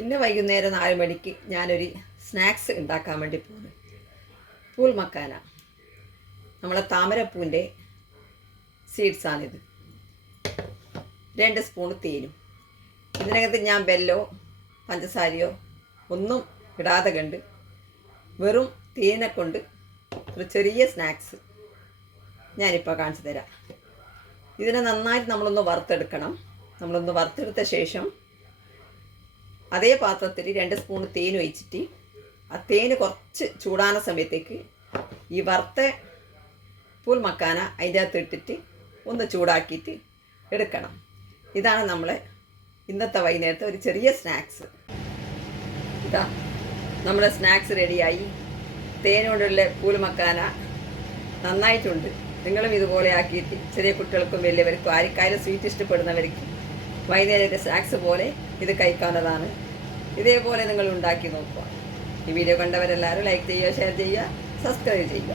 ഇന്ന് വൈകുന്നേരം 4 മണിക്ക് ഞാനൊരു സ്നാക്സ് ഉണ്ടാക്കാൻ വേണ്ടി പോകുന്നു. പൂൾ മക്കാന, നമ്മളെ താമരപ്പൂവിൻ്റെ സീഡ്സാണിത്. 2 സ്പൂൺ തേനും. ഇതിനകത്ത് ഞാൻ വെല്ലോ പഞ്ചസാരയോ ഒന്നും ഇടാതെ കണ്ട് വെറും തേനെ കൊണ്ട് ഒരു ചെറിയ സ്നാക്സ് ഞാനിപ്പോൾ കാണിച്ചു തരാം. ഇതിനെ നന്നായിട്ട് നമ്മളൊന്ന് വറുത്തെടുക്കണം. നമ്മളൊന്ന് വറുത്തെടുത്ത ശേഷം അതേ പാത്രത്തിൽ 2 സ്പൂൺ തേൻ ഒഴിച്ചിട്ട് ആ തേന് കുറച്ച് ചൂടാന സമയത്തേക്ക് ഈ വറുത്ത പൂൾ മക്കാന അതിൻ്റെ അകത്ത് ഇട്ടിട്ട് ഒന്ന് ചൂടാക്കിയിട്ട് എടുക്കണം. ഇതാണ് നമ്മളെ ഇന്നത്തെ വൈകുന്നേരത്തെ ഒരു ചെറിയ സ്നാക്സ്. ഇതാ നമ്മുടെ സ്നാക്സ് റെഡിയായി. തേൻ കൊണ്ടുള്ള പൂൾ മക്കാന നന്നായിട്ടുണ്ട്. നിങ്ങളും ഇതുപോലെ ആക്കിയിട്ട് ചെറിയ കുട്ടികൾക്കും വലിയവർക്കും ആർക്കായാലും സ്വീറ്റ് ഇഷ്ടപ്പെടുന്നവർക്ക് വൈകുന്നേരത്തെ സ്നാക്സ് പോലെ ഇത് കഴിക്കാവുന്നതാണ്. ഇതേപോലെ നിങ്ങൾ ഉണ്ടാക്കി നോക്കുക. ഈ വീഡിയോ കണ്ടവരെല്ലാവരും ലൈക്ക് ചെയ്യുക, ഷെയർ ചെയ്യുക, സബ്സ്ക്രൈബ് ചെയ്യുക.